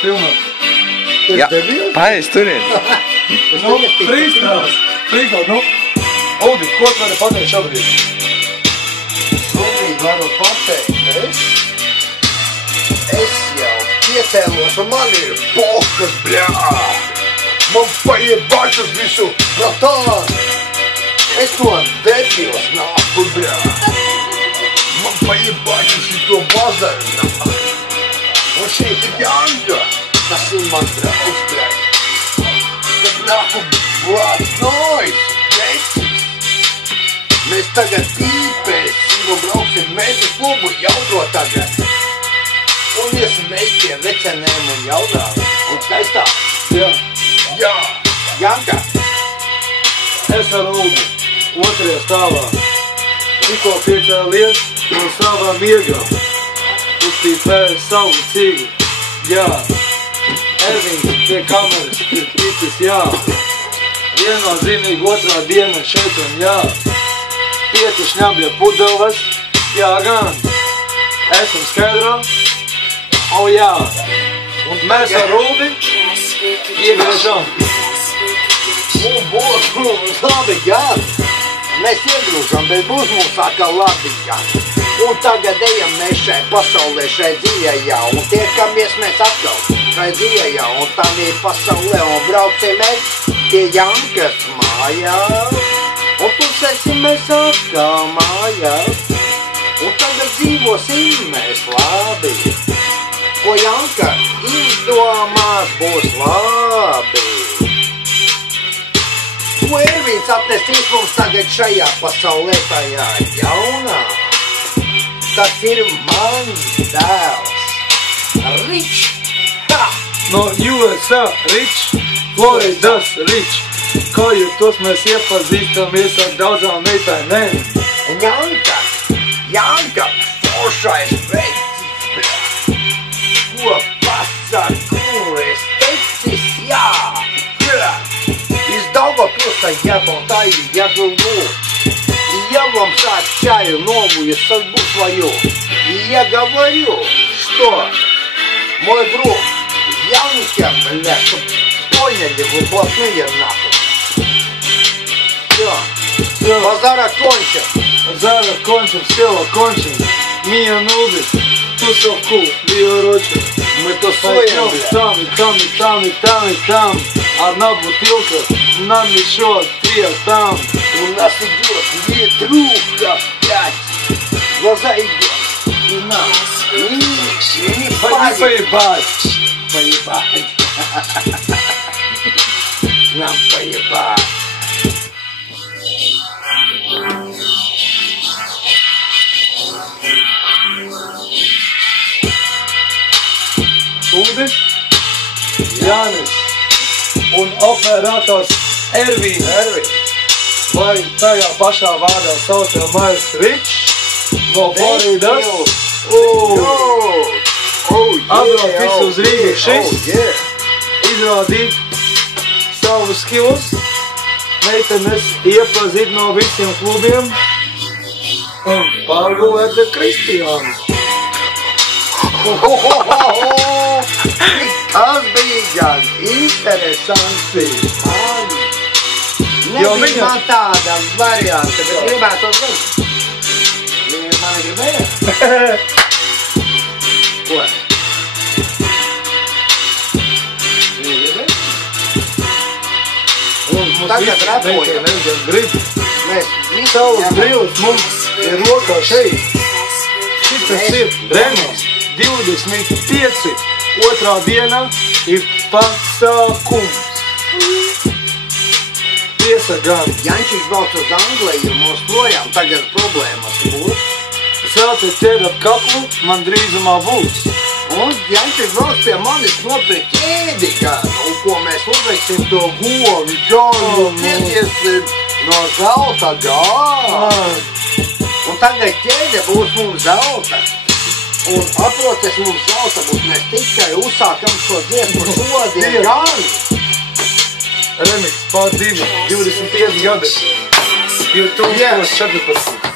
Filmā. Jā, pareiz, turiet. Nu, frīstāls, nu. Uldi, ko tu vari pateikt šobrīd? Šobrīd varu pateikt, es jau piecēlos un man ir pokas, bļā. Man paiebāt uz visu, bratā. Es to debils nāku, bļā. Man paiebāt uz šito bazaru nāku. Un šeit ir Janka. Tas ir mans draugs, bļā. Tas nāku blāds nois, vecis. Mēs tagad tīpēsim un brauksim mēs uz klubu jaudro tagad. Un iesim mēs pie vecenēm un jaudām. Un skaistā. Jā. Jā. Janka. Es ar Uldi, otrajā stāvā. Tikko piecēlies no savā miegā. Uztīpēju savu cīgu. Jā. Ervins pie kameras ir ticis, jā. Viennozīmīgi otrā diena šeit un jā. Pieci šņabie pudeles, jā gan. Esam skaidrā. O jā. Un mēs ar Uldi iegriežam. Un būs mums labi gadi. Mēs iegrūžam, bet būs mums atkal labi gadi. Un tagad ejam mēs šai pasaulē, šai dzīvējā. Un tiekamies mēs atkal šai dzīvējā. Un tādā pasaulē un brauksim mēs pie Jankas mājās. Un pusēsim mēs atkal mājās. Un tagad dzīvosim mēs labi. Ko Janka izdomās būs labi. Ko Ervins atnesīs mums tagad šajā pasaulē tajā jaunā. Tas ir mans dēls. Rich. Ha! No USA, Rich, Floridas, Rich. Kā tos mēs iepazīstamies ar daudzām meitainēm. Janka, foršais vecis. Ko pasakulis tecis, jā. Из Долгопилса я болтаю, я живу. И я вам сообщаю новую судьбу свою. И я говорю, что мой друг Янка, блядь, чтоб поняли вы блатные нахуй. Все, базар окончен. Базар окончен, все окончен. Мия нубит, тусовку, биорочек. Мы тусуем, блядь. Там. Одна бутылка, нам еще 3 там. У нас идет ветруха, блядь. Глаза идет. И нам. Не поебать. Нам поебать. Uldis, Jānis un operators Ervins. Vai tajā pašā vārdā saucamais Rich no Floridas. Atbraucis uz Rīgu šis. Izrādīt savus skilus. Meitenes iepazīt no visiem klubiem. Un pārgulēt ar Kristiānu. Tas bija gan interesanti. Nebija man tāda varianta, bet gribētu to būt. Viņa mani gribēja? Ko? Viņa gribēja? Tagad repojam. Mēs Savas brīvas mums ir rokā šeit. Šitas ir Renos 25. Otrā diena ir pasākums. Tiesa gan. Jančis brauc uz Angliju un mums projām tagad problēmas būs. Zelta ķēdat kaklu man drīzumā būs. Un Jančis brauc pie manis nopirkt ķēdi kādu, un ko mēs uzveiksim to govi, kādu pietiesim no zelta gāzi. Un tagad ķēde būs mums zelta. Un aproties mums zelta būs, mēs tikai uzsākam šo dziesmu šodien gan. Remix, pār 2, 25 gadi. 2014.